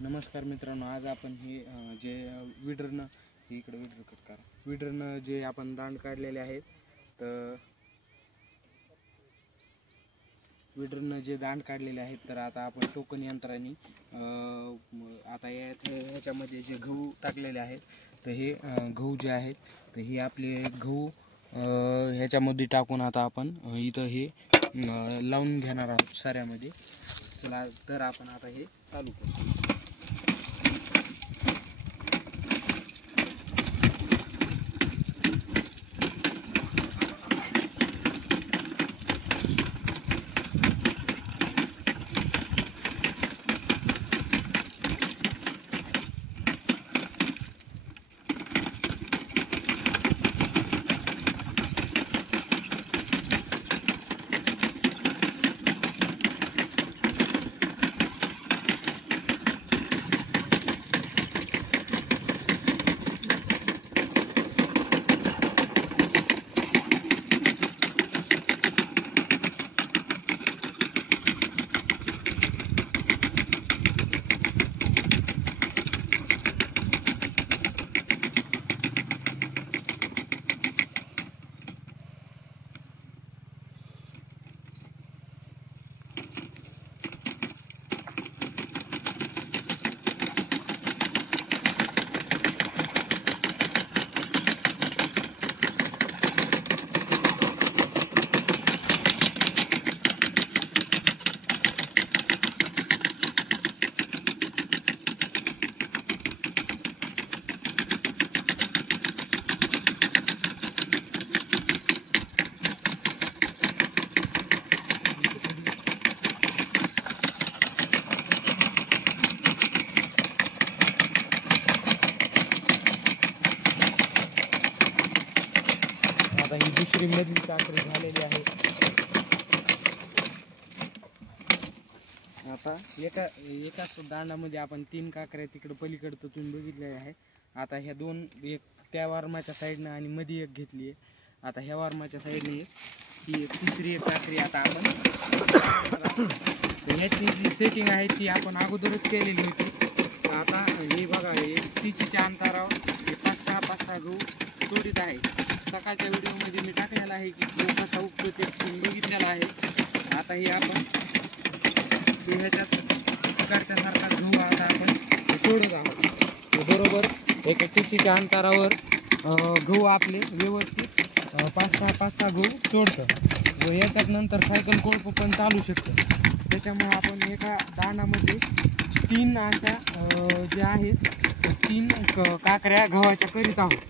नमस्कार मित्रांनो, आज आपण हे जे विडरनं हे इकडे विडर कट करा विडरनं जे आपण दांड काढलेले आहेत, तर विडरनं जे दांड काढलेले आहेत, तर आता आपण टोकन यंत्राने आता ह्याच्यामध्ये जे गहू टाकलेले आहेत, तर हे गहू जे आहेत, तर हे आपले गहू ह्याच्यामध्ये टाकून आता आपण इथं हे लावून घेणार आहोत साऱ्यामध्ये. चला तर आपण आता हे चालू करू. आता ही दुसरी मधली काकडी झालेली आहे. आता एकाच दांडामध्ये आपण 3 काकऱ्या तिकडे पलीकडे तर तुम्ही बघितलेल्या आहे. आता ह्या दोन, एक त्या वारमाच्या साईडनं आणि मध्ये एक घेतली आहे. आता ह्या वारमाच्या साईडने ती तिसरी एक काकरी आता आपण ह्याची जी सेटिंग आहे ती आपण अगोदरच केलेली होती. आता हे बघा, हे 30च्या अंतरावर हे 5-6 गहू तोडीत आहे. सकाळच्या व्हिडिओमध्ये मी टाकलेला आहे की गहू कसा उगतो ते तुम्ही बघितलेला आहे. आता हे आपण ह्याच्यात करण्यासारखा गहू आता आपण सोडत आहोत. बरोबर एक 30च्या अंतरावर गहू आपले व्यवस्थित 5-6 गहू तोडतं व याच्यात नंतर सायकल कोळप पण चालू शकतं. त्याच्यामुळं आपण एका दांडामध्ये 3 अशा जे आहेत 3 काकऱ्या गव्हाच्या करीत आहोत.